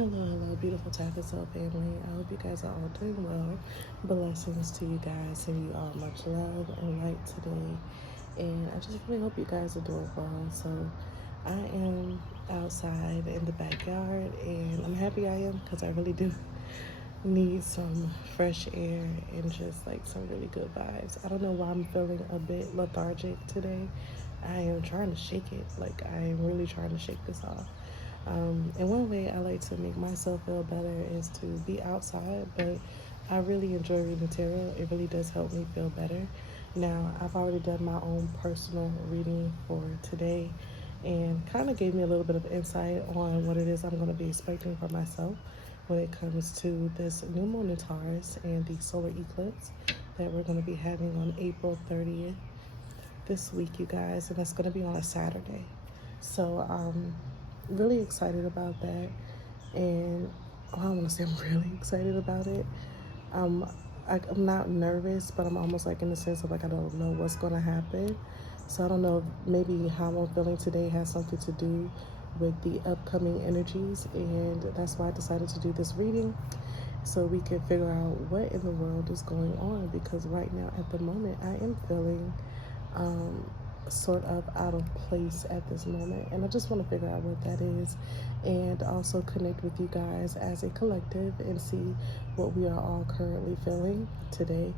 Hello, beautiful Taco Soul family. I hope you guys are all doing well. Blessings to you guys, and you all much love and light today. And I just really hope you guys are doing well. So, I am outside in the backyard, and I'm happy I am because I really do need some fresh air and just like some really good vibes. I don't know why I'm feeling a bit lethargic today. I am trying to shake it. Like, I am really trying to shake this off. And one way I like to make myself feel better is to be outside, but I really enjoy reading tarot. It really does help me feel better. Now, I've already done my own personal reading for today and kind of gave me a little bit of insight on what it is I'm going to be expecting for myself when it comes to this new moon in Taurus and the solar eclipse that we're going to be having on April 30th this week, you guys, and that's going to be on a Saturday. So, really excited about that, and I want to say I'm really excited about it. I'm not nervous, but I'm almost like in the sense of like I don't know what's going to happen. So I don't know if maybe how I'm feeling today has something to do with the upcoming energies, and that's why I decided to do this reading so we can figure out what in the world is going on, because right now at the moment I am feeling sort of out of place at this moment, and I just want to figure out what that is and also connect with you guys as a collective and see what we are all currently feeling today.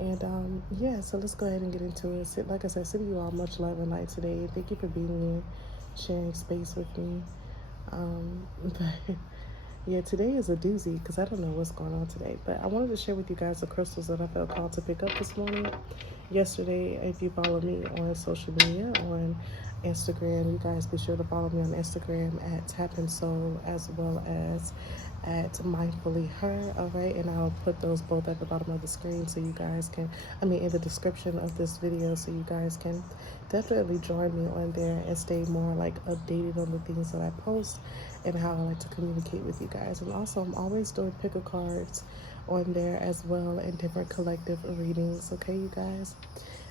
And yeah, so let's go ahead and get into it. Like I said, sending you all much love and light today. Thank you for being here, sharing space with me. But yeah, today is a doozy because I don't know what's going on today. But I wanted to share with you guys the crystals that I felt called to pick up this morning. Yesterday, if you follow me on social media, on Instagram, you guys be sure to follow me on Instagram at Tap and Soul, as well as at Mindfully Her, all right? And I'll put those both at the bottom of the screen so you guys can, in the description of this video, so you guys can definitely join me on there and stay more like updated on the things that I post and how I like to communicate with you guys. And also, I'm always doing pick-a cards on there as well, and different collective readings, okay, you guys?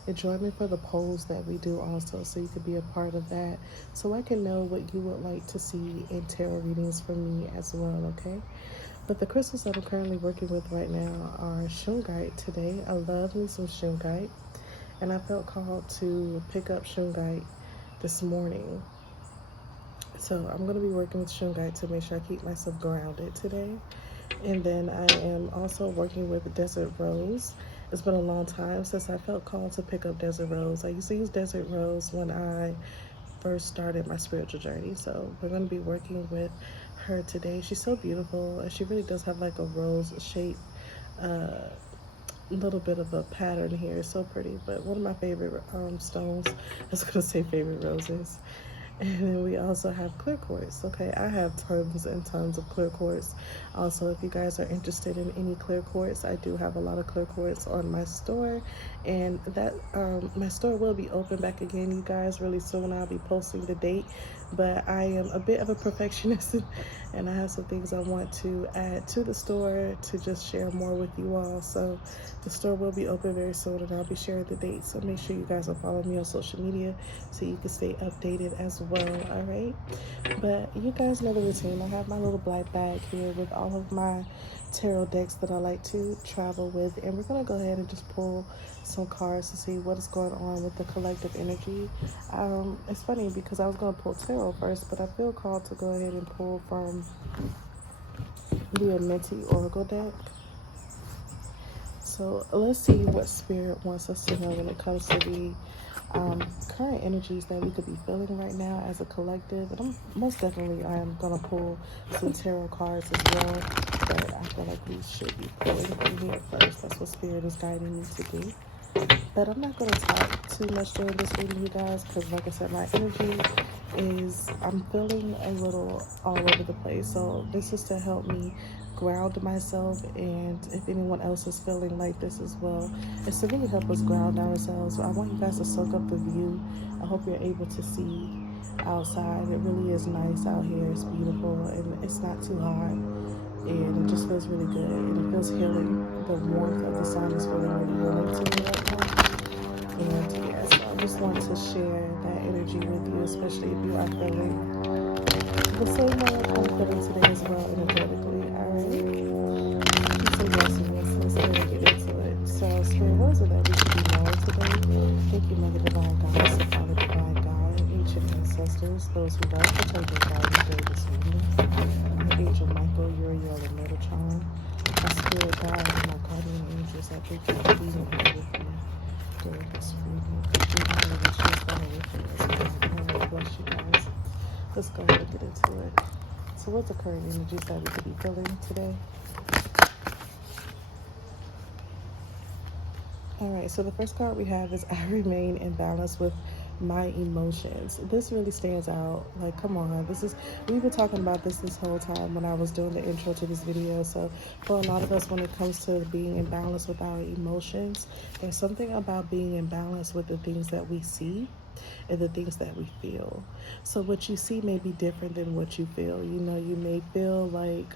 And join me for the polls that we do also, so you could be a part of that, so I can know what you would like to see in tarot readings from me as well, okay? But the crystals that I'm currently working with right now are shungite today. I love me some shungite, and I felt called to pick up shungite this morning. So I'm going to be working with shungite to make sure I keep myself grounded today. And then I am also working with Desert Rose. It's been a long time since I felt called to pick up Desert Rose. I used to use Desert Rose when I first started my spiritual journey. So we're going to be working with her today. She's so beautiful, and she really does have like a rose shape, little bit of a pattern here. It's so pretty. But one of my favorite stones, I was going to say favorite roses. And then we also have clear quartz. Okay, I have tons and tons of clear quartz. Also, if you guys are interested in any clear quartz, I do have a lot of clear quartz on my store, and that my store will be open back again, you guys, really soon. I'll be posting the date, but I am a bit of a perfectionist and I have some things I want to add to the store to just share more with you all. So the store will be open very soon, and I'll be sharing the date, so make sure you guys will follow me on social media so you can stay updated as well, all right? But you guys know the routine. I have my little black bag here with all of my tarot decks that I like to travel with, and we're going to go ahead and just pull some cards to see what is going on with the collective energy. It's funny because I was going to pull tarot first, but I feel called to go ahead and pull from the Amenti Oracle deck. So let's see what Spirit wants us to know when it comes to the current energies that we could be feeling right now as a collective. And most definitely I am going to pull some tarot cards as well, but I feel like we should be pulling from here first. That's what Spirit is guiding me to do. But I'm not going to talk too much during this reading, you guys, because like I said, my energy is, I'm feeling a little all over the place. So this is to help me ground myself, and if anyone else is feeling like this as well, it's to really help us ground ourselves. I want you guys to soak up the view. I hope you're able to see outside. It really is nice out here. It's beautiful, and it's not too hot, and it just feels really good, and it feels healing. The warmth of the sun is feeling really healing to me right now. And yeah, so I just want to share that energy with you, especially if you are feeling The same way I'm kind of feeling today as well, energetically. Alright. Peace and blessings. Let's go and get into it. So, Spirit, what is it that we should be knowing today? Thank you, Mother Divine Goddess, the Father Divine God, ancient ancestors, those who love, protect, and guide me during this reading. Archangel Michael, Uriel, and Metatron. My spirit guide and my guardian angels, I thank you for being here with me during this reading. We know that she's going with me as well. God bless you guys. Let's go ahead and get into it. So what's the current energies that we could be feeling today? Alright, so the first card we have is I remain in balance with my emotions. This really stands out. Like, come on. We've been talking about this whole time when I was doing the intro to this video. So for a lot of us, when it comes to being in balance with our emotions, there's something about being in balance with the things that we see and the things that we feel. So what you see may be different than what you feel. You know, you may feel like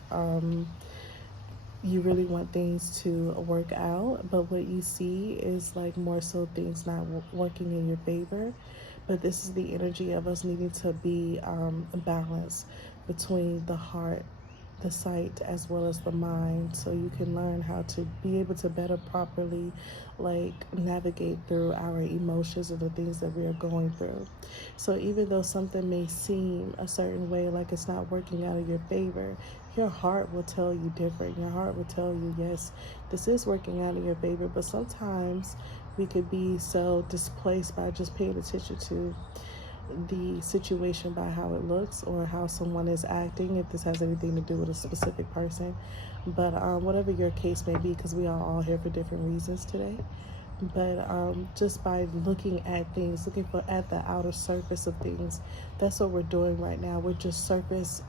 you really want things to work out, but what you see is like more so things not working in your favor. But this is the energy of us needing to be balanced between the heart, the sight, as well as the mind, so you can learn how to be able to better properly like navigate through our emotions and the things that we are going through. So even though something may seem a certain way, like it's not working out in your favor, your heart will tell you different. Your heart will tell you, yes, this is working out in your favor. But sometimes we could be so displaced by just paying attention to the situation by how it looks or how someone is acting, if this has anything to do with a specific person. But whatever your case may be, because we are all here for different reasons today. But just by looking at things, looking at the outer surface of things, that's what we're doing right now. We're just searching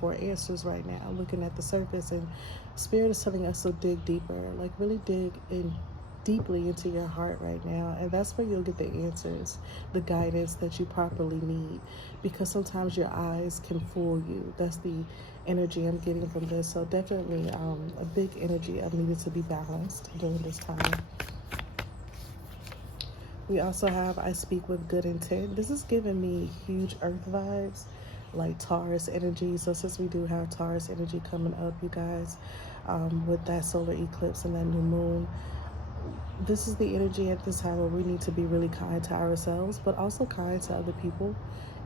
for answers right now, looking at the surface, and Spirit is telling us to dig deeper, like really dig in deeply into your heart right now, and that's where you'll get the answers, the guidance that you properly need, because sometimes your eyes can fool you. That's the energy I'm getting from this. So definitely a big energy of needing to be balanced during this time. We also have I speak with good intent. This is giving me huge earth vibes, like Taurus energy. So since we do have Taurus energy coming up, you guys, with that solar eclipse and that new moon, this is the energy at this time where we need to be really kind to ourselves, but also kind to other people.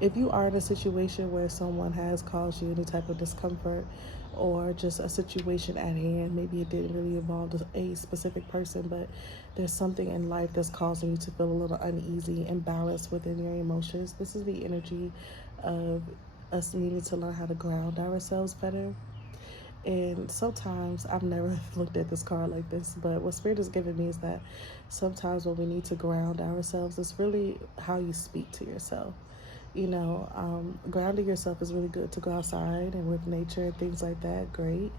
If you are in a situation where someone has caused you any type of discomfort, or just a situation at hand, maybe it didn't really involve a specific person, but there's something in life that's causing you to feel a little uneasy, imbalanced within your emotions, this is the energy of us needing to learn how to ground ourselves better. And sometimes, I've never looked at this card like this, but what Spirit is giving me is that sometimes when we need to ground ourselves, it's really how you speak to yourself. You know, grounding yourself is really good to go outside and with nature and things like that, great.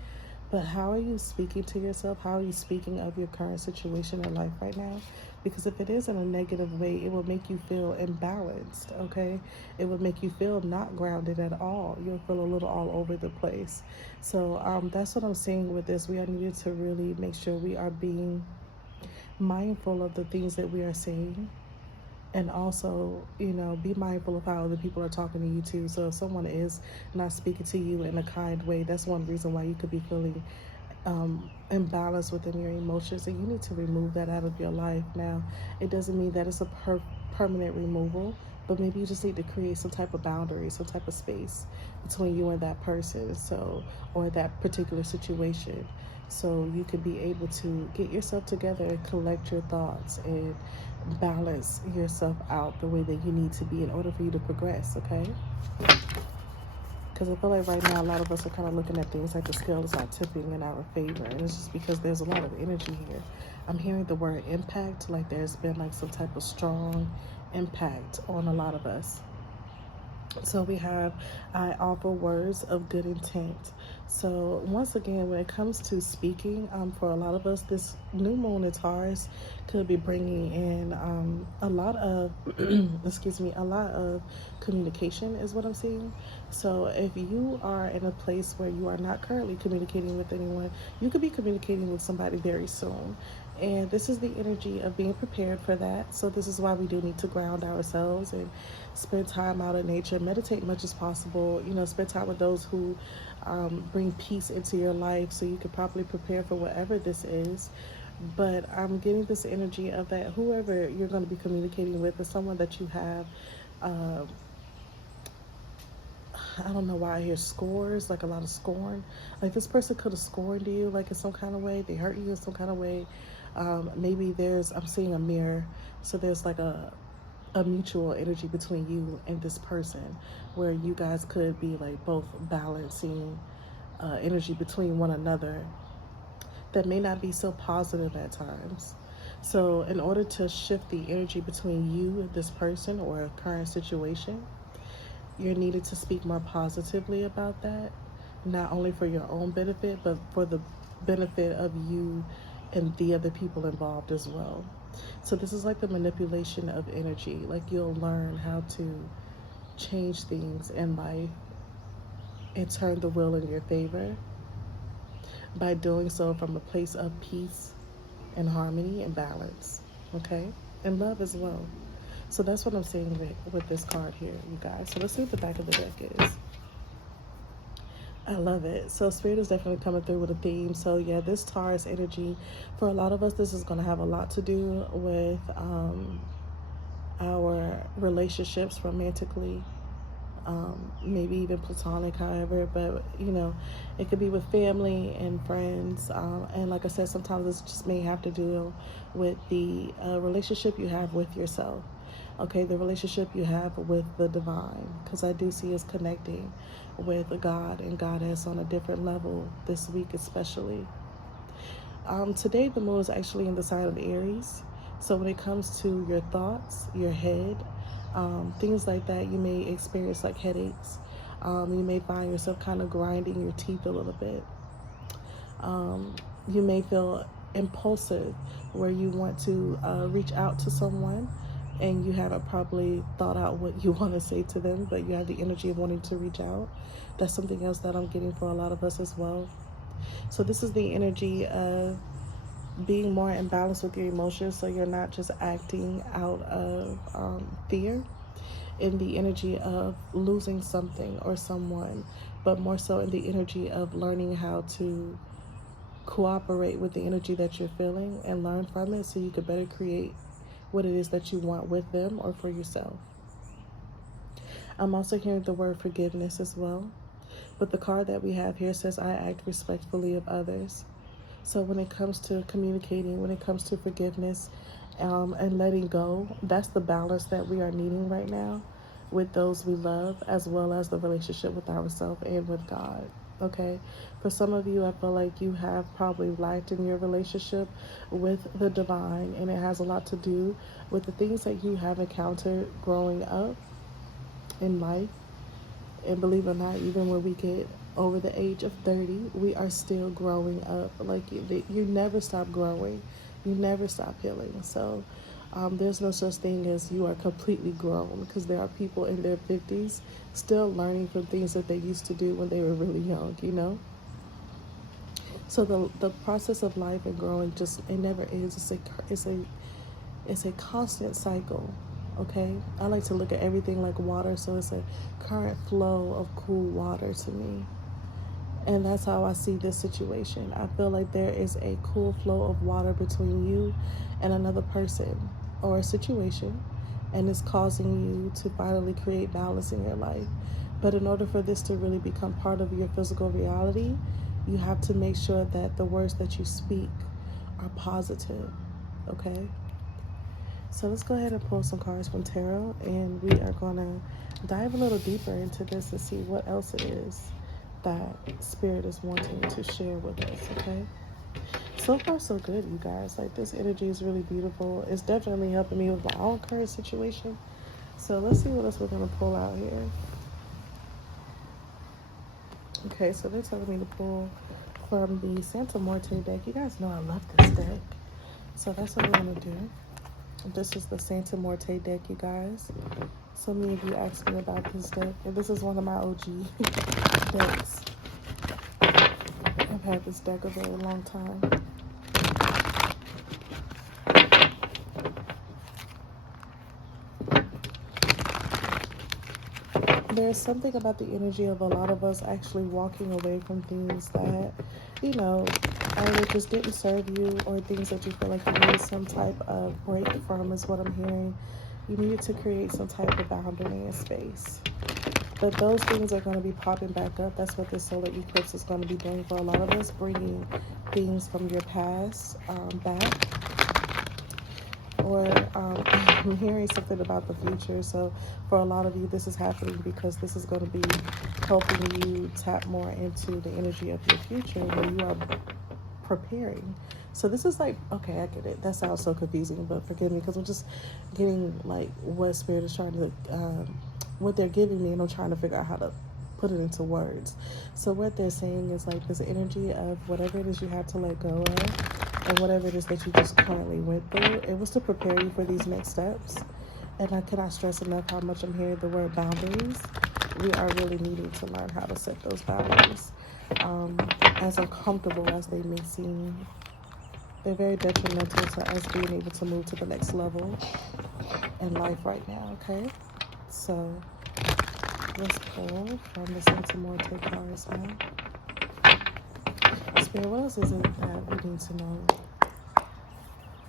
But how are you speaking to yourself? How are you speaking of your current situation in life right now? Because if it is in a negative way, it will make you feel imbalanced, okay? It will make you feel not grounded at all. You'll feel a little all over the place. So that's what I'm saying with this. We are needed to really make sure we are being mindful of the things that we are saying, and also, you know, be mindful of how other people are talking to you too. So if someone is not speaking to you in a kind way, that's one reason why you could be feeling imbalanced within your emotions, and you need to remove that out of your life. Now, it doesn't mean that it's a permanent removal, but maybe you just need to create some type of boundary, some type of space between you and that person, so, or that particular situation, so you could be able to get yourself together and collect your thoughts and balance yourself out the way that you need to be in order for you to progress, okay? Because I feel like right now a lot of us are kind of looking at things like the scale is not tipping in our favor, and it's just because there's a lot of energy here. I'm hearing the word impact, like there's been like some type of strong impact on a lot of us. So we have, I offer words of good intent. So once again, when it comes to speaking, for a lot of us, this new moon in Taurus could be bringing in a lot of, excuse me, a lot of communication is what I'm seeing. So if you are in a place where you are not currently communicating with anyone, you could be communicating with somebody very soon. And this is the energy of being prepared for that. So this is why we do need to ground ourselves and spend time out in nature, meditate much as possible, you know, spend time with those who bring peace into your life so you can properly prepare for whatever this is. But I'm getting this energy of that whoever you're going to be communicating with is someone that you have uh, I don't know why I hear scores, like a lot of scorn. Like this person could have scorned you, like in some kind of way. They hurt you in some kind of way. Maybe I'm seeing a mirror. So there's like a mutual energy between you and this person where you guys could be like both balancing energy between one another that may not be so positive at times. So in order to shift the energy between you and this person or a current situation, you're needed to speak more positively about that, not only for your own benefit, but for the benefit of you and the other people involved as well. So this is like the manipulation of energy. Like you'll learn how to change things in life and turn the wheel in your favor by doing so from a place of peace and harmony and balance, okay? And love as well. So that's what I'm seeing with this card here, you guys. So let's see what the back of the deck is. I love it. So Spirit is definitely coming through with a theme. So yeah, this Taurus energy, for a lot of us, this is going to have a lot to do with our relationships romantically, maybe even platonic, however, but you know, it could be with family and friends, and like I said, sometimes this just may have to do with the relationship you have with yourself, okay, the relationship you have with the divine, because I do see us connecting with God and Goddess on a different level this week especially. Today the moon is actually in the sign of Aries, so when it comes to your thoughts, your head, things like that, you may experience like headaches. You may find yourself kind of grinding your teeth a little bit. You may feel impulsive where you want to reach out to someone and you haven't probably thought out what you want to say to them, but you have the energy of wanting to reach out. That's something else that I'm getting for a lot of us as well. So this is the energy of being more in balance with your emotions, so you're not just acting out of fear, in the energy of losing something or someone, but more so in the energy of learning how to cooperate with the energy that you're feeling and learn from it so you could better create what it is that you want with them or for yourself. I'm also hearing the word forgiveness as well, but the card that we have here says I act respectfully of others. So when it comes to communicating, when it comes to forgiveness and letting go, that's the balance that we are needing right now with those we love, as well as the relationship with ourselves and with God. Okay, for some of you, I feel like you have probably lacked in your relationship with the divine, and it has a lot to do with the things that you have encountered growing up in life. And believe it or not, even when we get over the age of 30, we are still growing up. Like you never stop growing, you never stop healing. So there's no such thing as you are completely grown, because there are people in their 50s still learning from things that they used to do when they were really young, you know? So the process of life and growing, just, it never ends. It's a constant cycle. Okay, I like to look at everything like water, so it's a current flow of cool water to me. And that's how I see this situation. I feel like there is a cool flow of water between you and another person or a situation, and it's causing you to finally create balance in your life. But in order for this to really become part of your physical reality, you have to make sure that the words that you speak are positive, okay? So let's go ahead and pull some cards from tarot, and we are going to dive a little deeper into this and see what else it is that Spirit is wanting to share with us, okay? So far, so good, you guys. Like, this energy is really beautiful. It's definitely helping me with my own current situation. So let's see what else we're going to pull out here. Okay, so they're telling me to pull from the Santa Muerte deck. You guys know I love this deck. So that's what we're going to do. This is the Santa Muerte deck, you guys. So many of you asked me about this deck, and this is one of my OG decks. I've had this deck a very long time. there's something about the energy of a lot of us actually walking away from things that, you know, either just didn't serve you, or things that you feel like you need some type of break from, is what I'm hearing. You needed to create some type of boundary and space. But those things are going to be popping back up. That's what this solar eclipse is going to be doing for a lot of us, bringing things from your past back. Or I'm hearing something about the future. So for a lot of you, this is happening because this is going to be helping you tap more into the energy of your future when you are preparing. So this is like, okay, I get it. That sounds so confusing, but forgive me because I'm just getting like what Spirit is trying to, what they're giving me, and I'm trying to figure out how to put it into words. So what they're saying is like this energy of whatever it is you have to let go of, and whatever it is that you just currently went through, it was to prepare you for these next steps. And I cannot stress enough how much I'm hearing the word boundaries. We are really needing to learn how to set those boundaries. As uncomfortable as they may seem, they're very detrimental to us being able to move to the next level in life right now, okay? So let's pull from the Sentimorte cards now. Spirit, what else is it that we need to know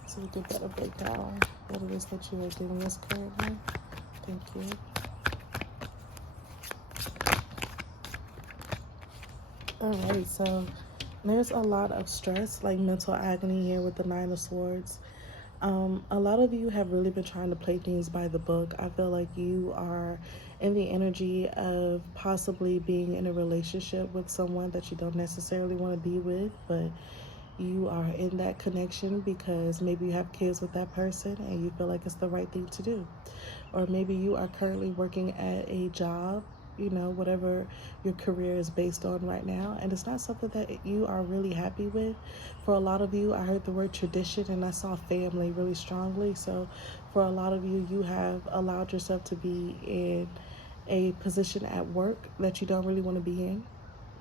so we get better breakdown what it is that you are giving us currently? Thank you. Alright, so there's a lot of stress, like mental agony here with the Nine of Swords. A lot of you have really been trying to play things by the book. I feel like you are in the energy of possibly being in a relationship with someone that you don't necessarily want to be with, but you are in that connection because maybe you have kids with that person and you feel like it's the right thing to do. Or maybe you are currently working at a job, you know, whatever your career is based on right now, and it's not something that you are really happy with. For a lot of you, I heard the word tradition and I saw family really strongly. So for a lot of you, you have allowed yourself to be in a position at work that you don't really want to be in,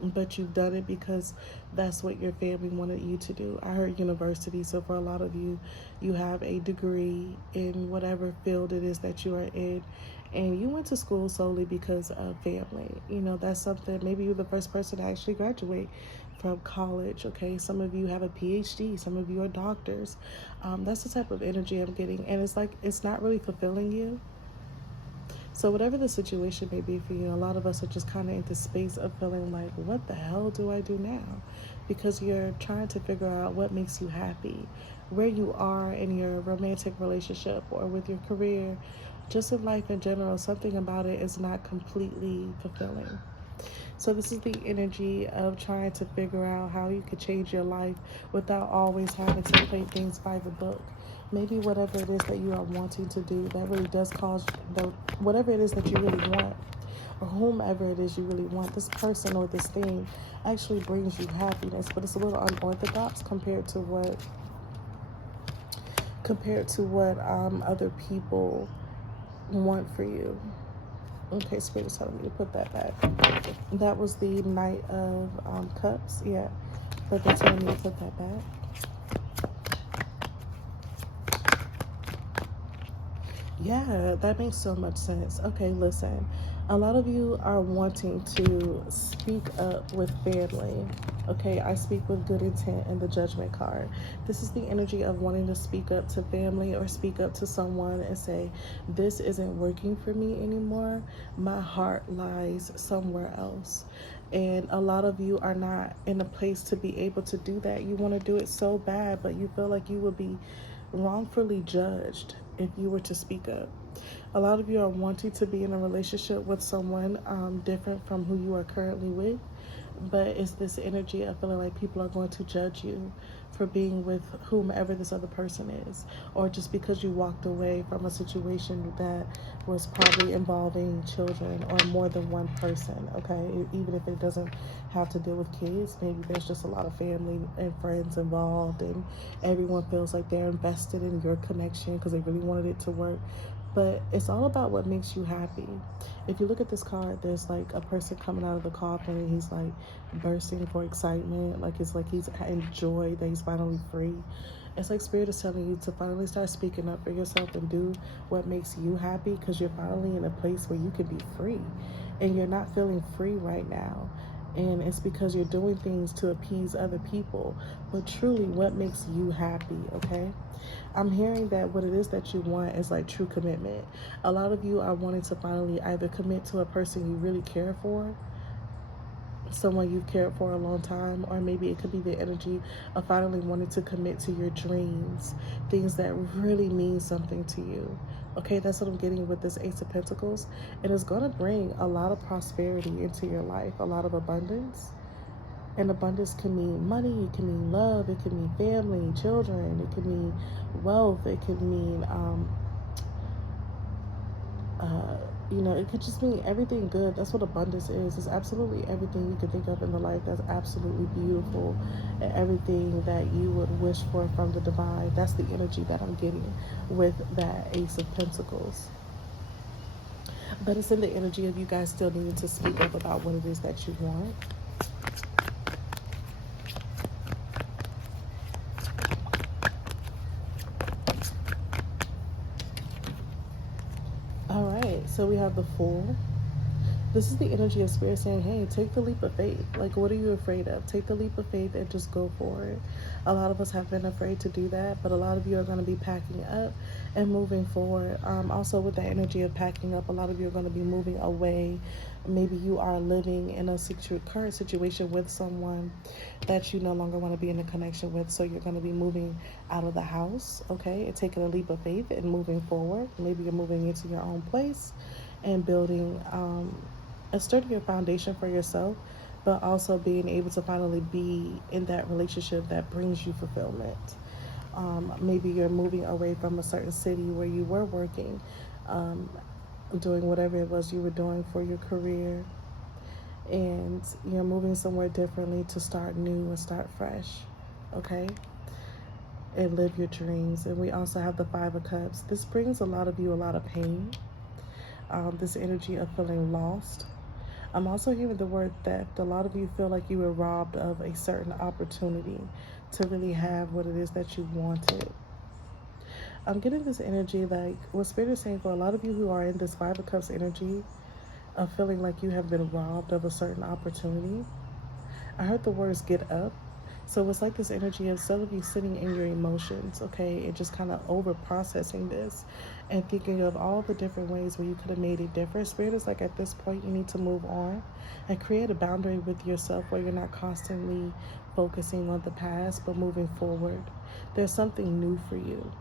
but you've done it because that's what your family wanted you to do. I heard university. So for a lot of you, you have a degree in whatever field it is that you are in, and you went to school solely because of family. You know, that's something. Maybe you're the first person to actually graduate from college. Okay, some of you have a PhD, some of you are doctors. That's the type of energy I'm getting, and it's like it's not really fulfilling you. So whatever the situation may be for you, a lot of us are just kind of in this space of feeling like, what the hell do I do now? Because you're trying to figure out what makes you happy, where you are in your romantic relationship or with your career, just in life in general. Something about it is not completely fulfilling. So this is the energy of trying to figure out how you could change your life without always having to play things by the book. Maybe whatever it is that you are wanting to do, that really does cause whatever it is that you really want, or whomever it is you really want, this person or this thing actually brings you happiness, but it's a little unorthodox compared to what other people want for you. Okay, Spirit is telling me to put that back. That was the Knight of Cups, yeah. But they're telling me to put that back. Yeah, that makes so much sense. Okay, listen. A lot of you are wanting to speak up with family. Okay, I speak with good intent in the Judgment card. This is the energy of wanting to speak up to family or speak up to someone and say, this isn't working for me anymore. My heart lies somewhere else. And a lot of you are not in a place to be able to do that. You want to do it so bad, but you feel like you will be wrongfully judged if you were to speak up. A lot of you are wanting to be in a relationship with someone different from who you are currently with, but it's this energy of feeling like people are going to judge you for being with whomever this other person is, or just because you walked away from a situation that was probably involving children or more than one person. Okay, even if it doesn't have to deal with kids, maybe there's just a lot of family and friends involved, and everyone feels like they're invested in your connection because they really wanted it to work. But it's all about what makes you happy. If you look at this card, there's like a person coming out of the coffin and he's like bursting for excitement. Like it's like he's enjoyed that he's finally free. It's like Spirit is telling you to finally start speaking up for yourself and do what makes you happy, because you're finally in a place where you can be free. And you're not feeling free right now. And it's because you're doing things to appease other people. But truly, what makes you happy, okay? I'm hearing that what it is that you want is like true commitment. A lot of you are wanting to finally either commit to a person you really care for, someone you've cared for a long time, or maybe it could be the energy of finally wanting to commit to your dreams, things that really mean something to you. Okay, that's what I'm getting with this Ace of Pentacles. And it's going to bring a lot of prosperity into your life, a lot of abundance. And abundance can mean money, it can mean love, it can mean family, children, it can mean wealth, it can mean it could just mean everything good. That's what abundance is. It's absolutely everything you can think of in the life that's absolutely beautiful, and everything that you would wish for from the divine. That's the energy that I'm getting with that Ace of Pentacles. But it's in the energy of you guys still needing to speak up about what it is that you want. All right, so we have the Fool. This is the energy of Spirit saying, hey, take the leap of faith. Like, what are you afraid of? Take the leap of faith and just go for it. A lot of us have been afraid to do that, but a lot of you are going to be packing up and moving forward. Also, with the energy of packing up, a lot of you are going to be moving away. Maybe you are living in a current situation with someone that you no longer want to be in a connection with, so you're going to be moving out of the house, okay, and taking a leap of faith and moving forward. Maybe you're moving into your own place and building a sturdier foundation for yourself, but also being able to finally be in that relationship that brings you fulfillment. Maybe you're moving away from a certain city where you were working, doing whatever it was you were doing for your career, and you're moving somewhere differently to start new and start fresh, okay, and live your dreams. And we also have the Five of Cups. This brings a lot of you a lot of pain, this energy of feeling lost. I'm also hearing the word theft. A lot of you feel like you were robbed of a certain opportunity to really have what it is that you wanted. I'm getting this energy like what Spirit is saying for a lot of you who are in this Five of Cups energy of feeling like you have been robbed of a certain opportunity. I heard the words get up. So it's like this energy of some of you sitting in your emotions, okay, and just kind of over processing this and thinking of all the different ways where you could have made it different. Spirit is like, at this point, you need to move on and create a boundary with yourself where you're not constantly focusing on the past, but moving forward. There's something new for you.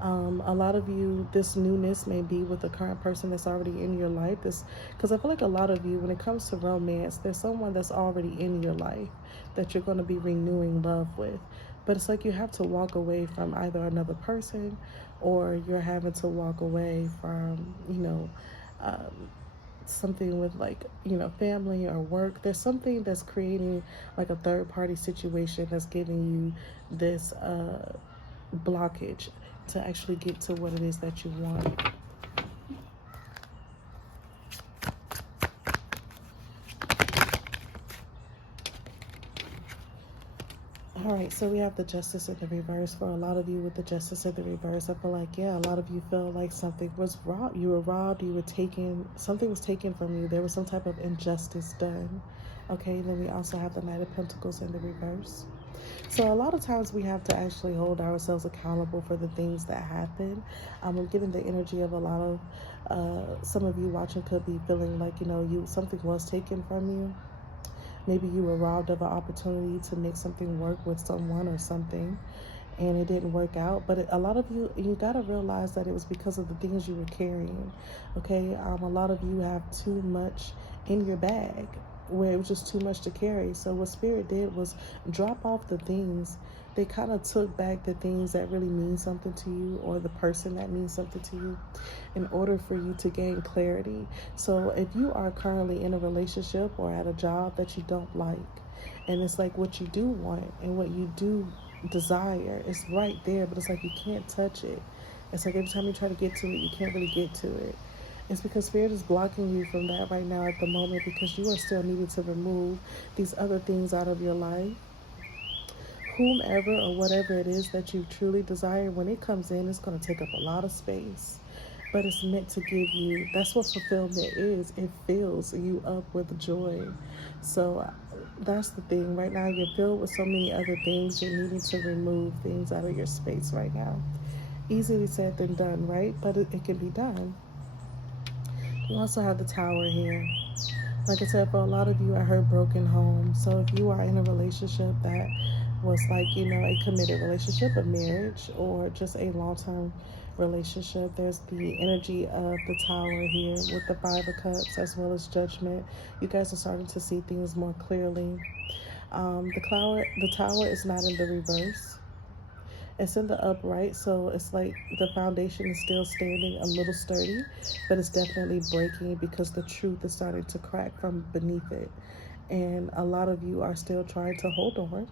A lot of you, this newness may be with the current person that's already in your life. Because I feel like a lot of you, when it comes to romance, there's someone that's already in your life that you're going to be renewing love with. But it's like you have to walk away from either another person, or you're having to walk away from, something with family or work. There's something that's creating like a third party situation that's giving you this blockage to actually get to what it is that you want. All right, so we have the Justice in the reverse. For a lot of you with the Justice in the reverse, I feel like, yeah, a lot of you feel like something was robbed. You were robbed, you were taken, something was taken from you. There was some type of injustice done. Okay, then we also have the Knight of Pentacles in the reverse. So a lot of times we have to actually hold ourselves accountable for the things that happen. I'm getting the energy of a lot of, some of you watching could be feeling like, something was taken from you. Maybe you were robbed of an opportunity to make something work with someone or something, and it didn't work out. But a lot of you got to realize that it was because of the things you were carrying, okay? A lot of you have too much in your bag, where it was just too much to carry. So what Spirit did was drop off the things. They kind of took back the things that really mean something to you, or the person that means something to you, in order for you to gain clarity. So if you are currently in a relationship or at a job that you don't like, and it's like what you do want and what you do desire is right there, but it's like you can't touch it. It's like every time you try to get to it, you can't really get to it. It's because Spirit is blocking you from that right now at the moment, because you are still needing to remove these other things out of your life. whomever or whatever it is that you truly desire, when it comes in, it's going to take up a lot of space. But it's meant to give you, that's what fulfillment is. It fills you up with joy. So that's the thing. Right now, you're filled with so many other things. You're needing to remove things out of your space right now. Easily said than done, right? But it can be done. You also have the Tower here. Like I said, for a lot of you, I heard broken home. So if you are in a relationship that was like, a committed relationship, a marriage, or just a long-term relationship, there's the energy of the Tower here with the Five of Cups as well as Judgment. You guys are starting to see things more clearly. The Tower is not in the reverse. It's in the upright, so it's like the foundation is still standing a little sturdy, but it's definitely breaking because the truth is starting to crack from beneath it. And a lot of you are still trying to hold on,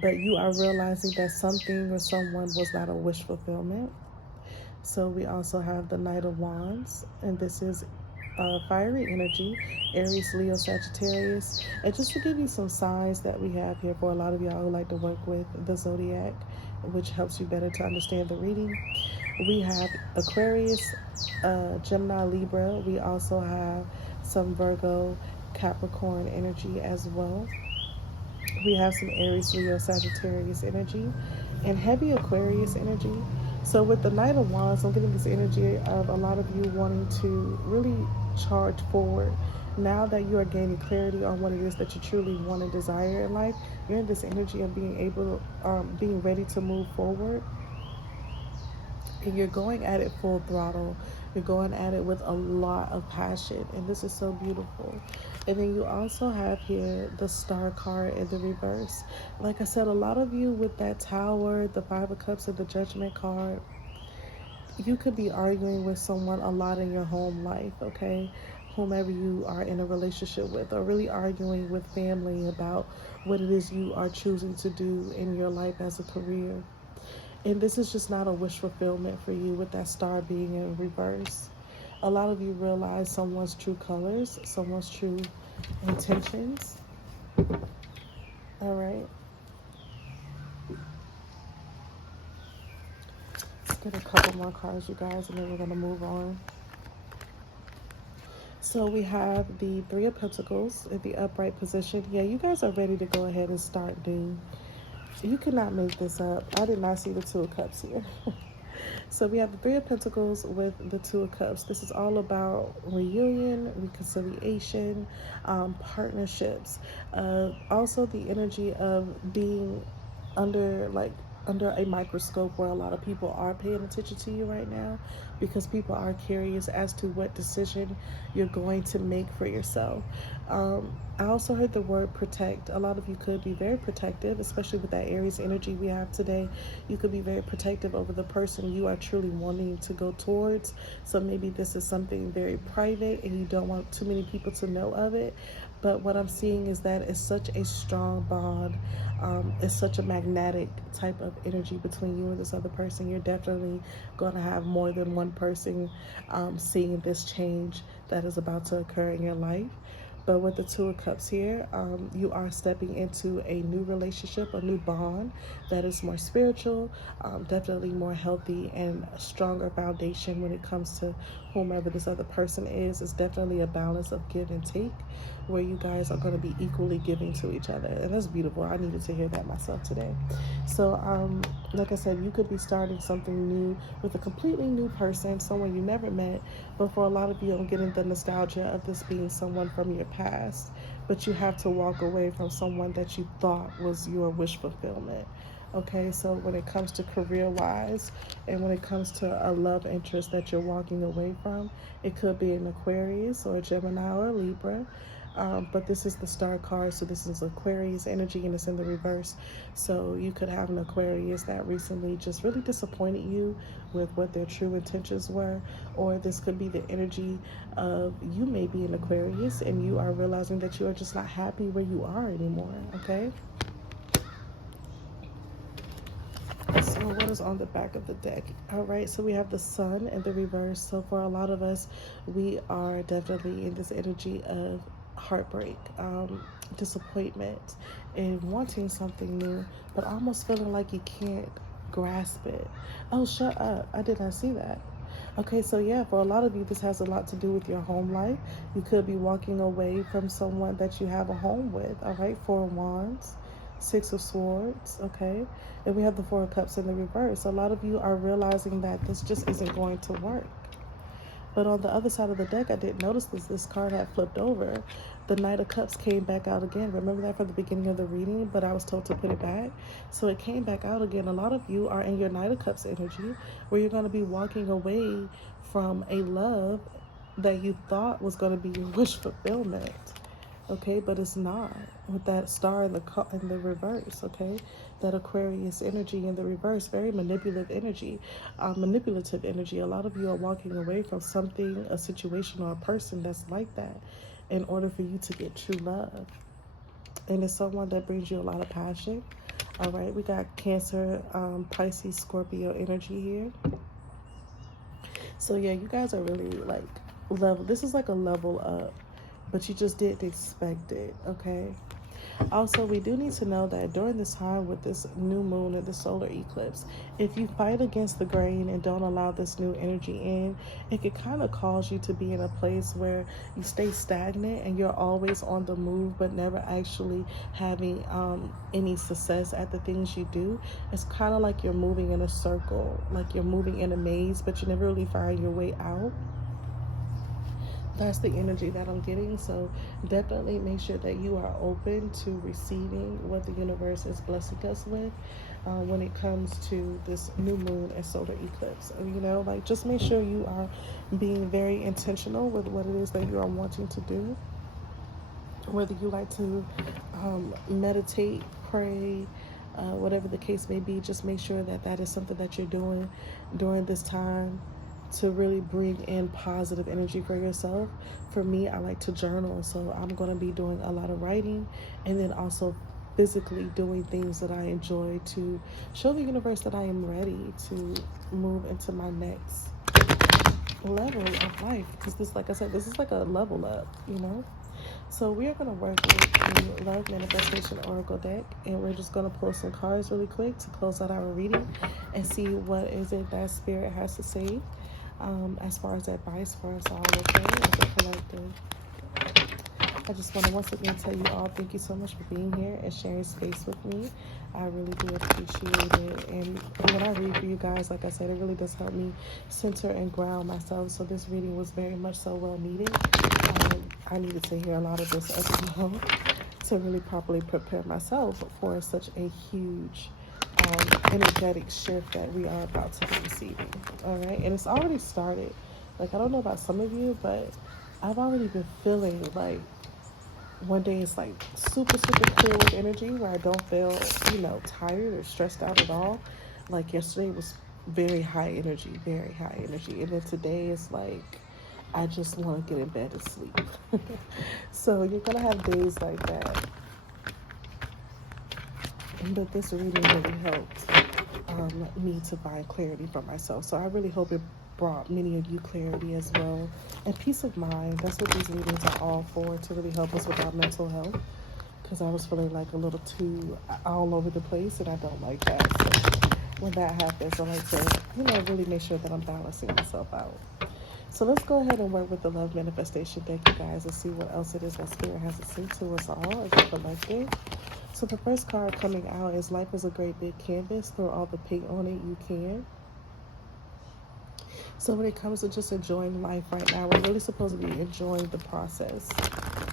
but you are realizing that something or someone was not a wish fulfillment. So we also have the Knight of Wands, and this is fiery energy, Aries, Leo, Sagittarius. And just to give you some signs that we have here for a lot of y'all who like to work with the zodiac, which helps you better to understand the reading, we have Aquarius, Gemini, Libra. We also have some Virgo, Capricorn energy as well. We have some Aries, Leo, Sagittarius energy, and heavy Aquarius energy. So with the Knight of Wands, I'm getting this energy of a lot of you wanting to really charge forward. Now that you are gaining clarity on what it is that you truly want and desire in life, you're in this energy of being ready to move forward. And you're going at it full throttle. You're going at it with a lot of passion, and this is so beautiful. And then you also have here the Star card in the reverse. Like I said, a lot of you with that Tower, the Five of Cups, and the Judgment card, you could be arguing with someone a lot in your home life, okay? Whomever you are in a relationship with, or really arguing with family about what it is you are choosing to do in your life as a career. And this is just not a wish fulfillment for you with that Star being in reverse. A lot of you realize someone's true colors, someone's true intentions. All right. Let's get a couple more cards, you guys, and then we're going to move on. So we have the Three of Pentacles in the upright position. Yeah, you guys are ready to go ahead and start new. You cannot make this up. I did not see the Two of Cups here. So we have the Three of Pentacles with the Two of Cups. This is all about reunion, reconciliation, partnerships. Also the energy of being under a microscope, where a lot of people are paying attention to you right now because people are curious as to what decision you're going to make for yourself. I also heard the word protect. A lot of you could be very protective, especially with that Aries energy we have today. You could be very protective over the person you are truly wanting to go towards. So maybe this is something very private and you don't want too many people to know of it. But what I'm seeing is that it's such a strong bond. It's such a magnetic type of energy between you and this other person. You're definitely going to have more than one person seeing this change that is about to occur in your life. But with the Two of Cups here, you are stepping into a new relationship, a new bond that is more spiritual, definitely more healthy and a stronger foundation when it comes to whomever this other person is. It's definitely a balance of give and take, where you guys are going to be equally giving to each other. And that's beautiful. I needed to hear that myself today. So, like I said, you could be starting something new with a completely new person, someone you never met. But for a lot of you, I'm getting the nostalgia of this being someone from your past. But you have to walk away from someone that you thought was your wish fulfillment. Okay, so when it comes to career-wise and when it comes to a love interest that you're walking away from, it could be an Aquarius or a Gemini or a Libra. But this is the Star card, so this is Aquarius energy and it's in the reverse. So you could have an Aquarius that recently just really disappointed you with what their true intentions were, or this could be the energy of you may be an Aquarius and you are realizing that you are just not happy where you are anymore, okay? So what is on the back of the deck? All right, so we have the Sun in the reverse. So for a lot of us, we are definitely in this energy of heartbreak, disappointment, and wanting something new, but almost feeling like you can't grasp it. Oh, shut up. I did not see that. Okay, so yeah, for a lot of you, this has a lot to do with your home life. You could be walking away from someone that you have a home with. All right, Four of Wands, Six of Swords. Okay, and we have the Four of Cups in the reverse. A lot of you are realizing that this just isn't going to work. But on the other side of the deck, I didn't notice this card had flipped over. The Knight of Cups came back out again. Remember that from the beginning of the reading, but I was told to put it back. So it came back out again. A lot of you are in your Knight of Cups energy, where you're going to be walking away from a love that you thought was going to be your wish fulfillment. Okay, but it's not, with that star in the reverse. Okay, that Aquarius energy in the reverse, very manipulative energy. A lot of you are walking away from something, a situation, or a person that's like that, in order for you to get true love. And it's someone that brings you a lot of passion. All right, we got Cancer, Pisces, Scorpio energy here. So yeah, you guys are really like level. This is like a level up, but you just didn't expect it. Okay. Also, we do need to know that during this time with this new moon and the solar eclipse, if you fight against the grain and don't allow this new energy in, it could kind of cause you to be in a place where you stay stagnant and you're always on the move, but never actually having any success at the things you do. It's kind of like you're moving in a circle, like you're moving in a maze, but you never really find your way out. That's the energy that I'm getting. So definitely make sure that you are open to receiving what the universe is blessing us with when it comes to this new moon and solar eclipse. You know, like just make sure you are being very intentional with what it is that you are wanting to do. Whether you like to meditate, pray, whatever the case may be, just make sure that that is something that you're doing during this time to really bring in positive energy for yourself. For me, I like to journal, so I'm going to be doing a lot of writing, and then also physically doing things that I enjoy to show the universe that I am ready to move into my next level of life. Because this, like I said, this is like a level up, you know. So we are going to work with the Love Manifestation Oracle deck, and we're just going to pull some cards really quick to close out our reading and see what is it that Spirit has to say as far as advice for us all, okay, as a collective. I just want to once again tell you all thank you so much for being here and sharing space with me. I really do appreciate it. And when I read for you guys, like I said, it really does help me center and ground myself. So this reading was very much so well needed. I needed to hear a lot of this as well to really properly prepare myself for such a huge energetic shift that we are about to be receiving. All right, and it's already started. Like, I don't know about some of you, but I've already been feeling like one day it's like super cool energy where I don't feel, you know, tired or stressed out at all. Like yesterday was very high energy, and then today is like I just want to get in bed and sleep. So you're gonna have days like that. But this reading really helped me to find clarity for myself. So I really hope it brought many of you clarity as well. And peace of mind. That's what these readings are all for, to really help us with our mental health. Because I was feeling like a little too all over the place, and I don't like that. So when that happens, I like to, you know, really make sure that I'm balancing myself out. So let's go ahead and work with the Love Manifestation deck, you guys, and see what else it is that Spirit has to say to us all as a collective. So the first card coming out is Life is a Great Big Canvas. Throw all the paint on it you can. So when it comes to just enjoying life right now, we're really supposed to be enjoying the process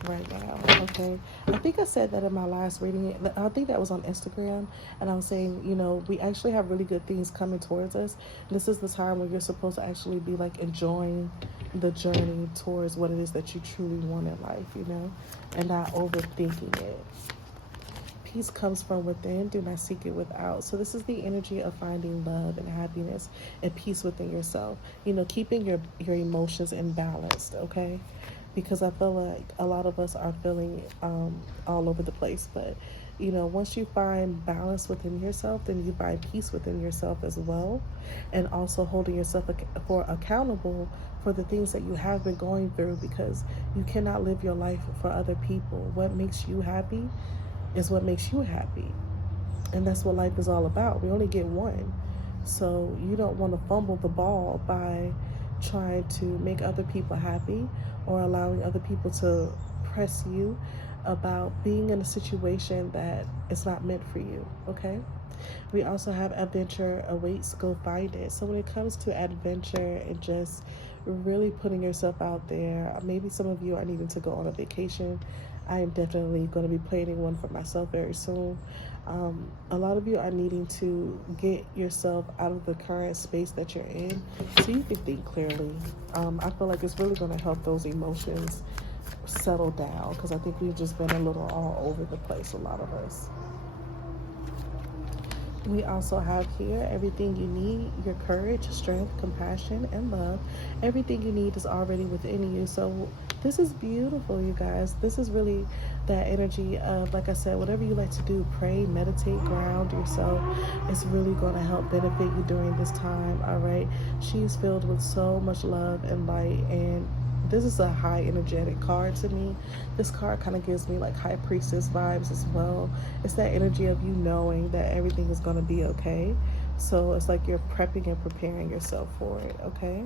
right now, okay? I think I said that in my last reading. I think that was on Instagram, and I was saying, you know, we actually have really good things coming towards us. This is the time where you're supposed to actually be like enjoying the journey towards what it is that you truly want in life, you know, and not overthinking it. Peace comes from within, do not seek it without. So this is the energy of finding love and happiness and peace within yourself. You know, keeping your emotions in balance, okay? Because I feel like a lot of us are feeling all over the place. But, you know, once you find balance within yourself, then you find peace within yourself as well. And also holding yourself accountable for the things that you have been going through, because you cannot live your life for other people. What makes you happy is what makes you happy. And that's what life is all about. We only get one. So you don't want to fumble the ball by trying to make other people happy or allowing other people to press you about being in a situation that is not meant for you, okay? We also have adventure awaits, go find it. So when it comes to adventure and just really putting yourself out there, maybe some of you are needing to go on a vacation. I am definitely going to be planning one for myself very soon. A lot of you are needing to get yourself out of the current space that you're in so you can think clearly. I feel like it's really going to help those emotions settle down, because I think we've just been a little all over the place, a lot of us. We also have here everything you need, your courage, strength, compassion, and love. Everything you need is already within you. So this is beautiful, you guys. This is really that energy of, like I said, whatever you like to do, pray, meditate, ground yourself. It's really going to help benefit you during this time, all right? She's filled with so much love and light, and this is a high energetic card to me. This card kind of gives me like high priestess vibes as well. It's that energy of you knowing that everything is going to be okay. So it's like you're prepping and preparing yourself for it, okay?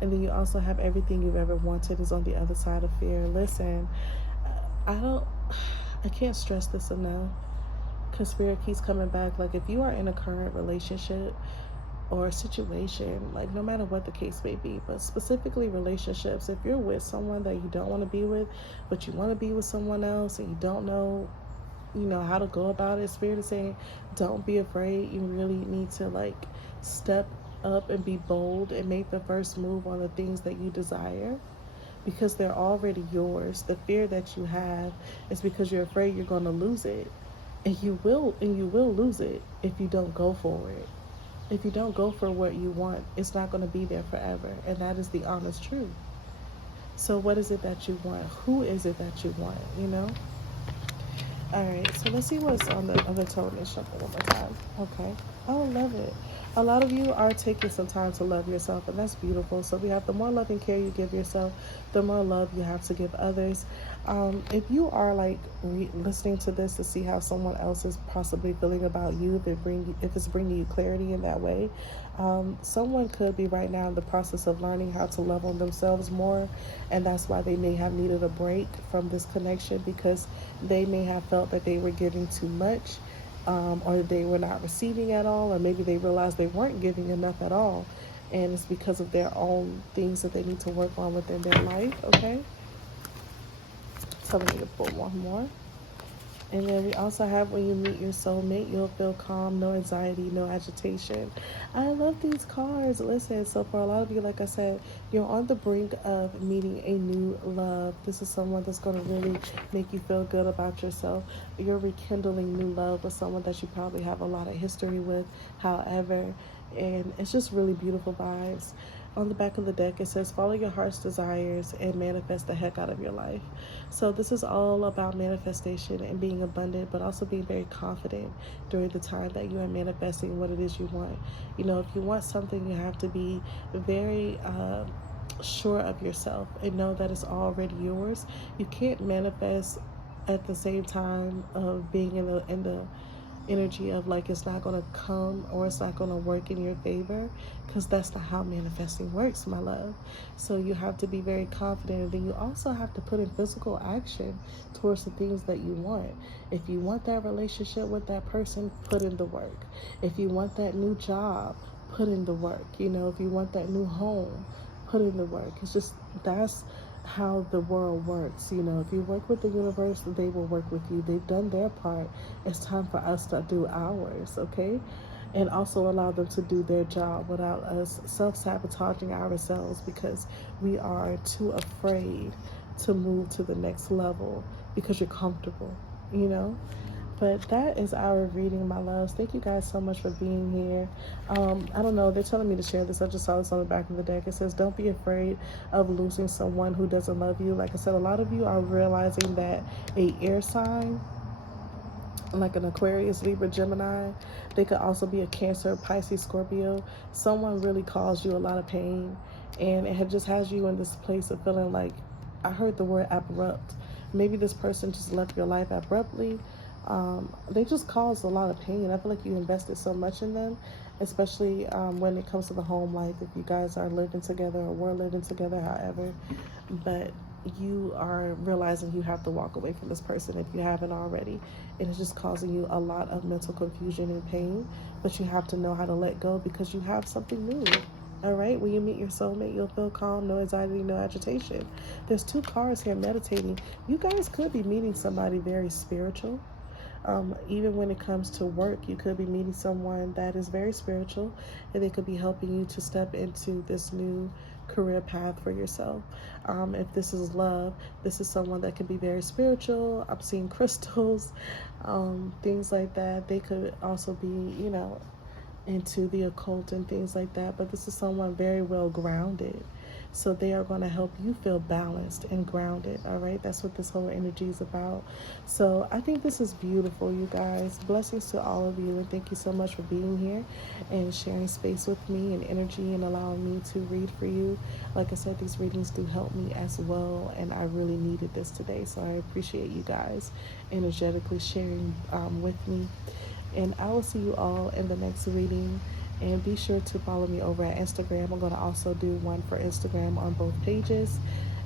And then you also have everything you've ever wanted is on the other side of fear. Listen, I can't stress this enough, because spirit keeps coming back. Like, if you are in a current relationship or a situation, like no matter what the case may be, but specifically relationships, if you're with someone that you don't want to be with, but you want to be with someone else and you don't know, how to go about it, spirit is saying, don't be afraid. You really need to like step up and be bold and make the first move on the things that you desire, because they're already yours. The fear that you have is because you're afraid you're going to lose it, and you will lose it if you don't go for it. If you don't go for what you want, it's not going to be there forever. And that is the honest truth. So what is it that you want? Who is it that you want, All right, so let's see what's on the other totem. Shuffle one more time. Okay. Oh, love it. A lot of you are taking some time to love yourself, and that's beautiful. So we have the more love and care you give yourself, the more love you have to give others. If you are like listening to this to see how someone else is possibly feeling about you, if it's bringing you clarity in that way, someone could be right now in the process of learning how to love on themselves more, and that's why they may have needed a break from this connection, because they may have felt that they were giving too much, or they were not receiving at all, or maybe they realized they weren't giving enough at all, and it's because of their own things that they need to work on within their life, okay? So we need to pull one more. And then we also have, when you meet your soulmate, you'll feel calm, no anxiety, no agitation. I love these cards. Listen, so for a lot of you, like I said, you're on the brink of meeting a new love. This is someone that's going to really make you feel good about yourself. You're rekindling new love with someone that you probably have a lot of history with, however. And it's just really beautiful vibes. On the back of the deck, it says, follow your heart's desires and manifest the heck out of your life. So this is all about manifestation and being abundant, but also being very confident during the time that you are manifesting what it is you want. If you want something, you have to be very sure of yourself and know that it's already yours. You can't manifest at the same time of being in the energy of like it's not going to come or it's not going to work in your favor, because that's not how manifesting works, my love. So you have to be very confident, and then you also have to put in physical action towards the things that you want. If you want that relationship with that person, put in the work. If you want that new job, put in the work. If you want that new home, put in the work. It's just, that's how the world works. If you work with the universe, they will work with you. They've done their part. It's time for us to do ours, okay? And also allow them to do their job without us self-sabotaging ourselves, because we are too afraid to move to the next level because you're comfortable, But that is our reading, my loves. Thank you guys so much for being here. I don't know, they're telling me to share this. I just saw this on the back of the deck. It says, don't be afraid of losing someone who doesn't love you. Like I said, a lot of you are realizing that a air sign, like an Aquarius, Libra, Gemini, they could also be a Cancer, Pisces, Scorpio. Someone really caused you a lot of pain, and it just has you in this place of feeling like, I heard the word abrupt. Maybe this person just left your life abruptly. They just caused a lot of pain. I feel like you invested so much in them, especially when it comes to the home life. If you guys are living together or were living together, however, but you are realizing you have to walk away from this person if you haven't already. And it's just causing you a lot of mental confusion and pain, but you have to know how to let go because you have something new. All right, when you meet your soulmate, you'll feel calm, no anxiety, no agitation. There's 2 cards here meditating. You guys could be meeting somebody very spiritual. Even when it comes to work, you could be meeting someone that is very spiritual, and they could be helping you to step into this new career path for yourself. If this is love, this is someone that can be very spiritual. I'm seeing crystals, things like that. They could also be, you know, into the occult and things like that, but this is someone very well grounded, so they are going to help you feel balanced and grounded. All right, that's what this whole energy is about. So I think this is beautiful, you guys. Blessings to all of you, and thank you so much for being here and sharing space with me and energy and allowing me to read for you. Like I said, these readings do help me as well, and I really needed this today, so I appreciate you guys energetically sharing with me. And I will see you all in the next reading. And be sure to follow me over at Instagram. I'm going to also do one for Instagram on both pages.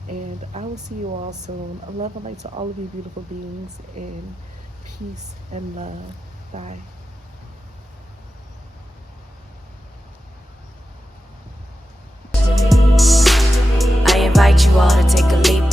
And I will see you all soon. Love and light to all of you beautiful beings. And peace and love. Bye. I invite you all to take a leap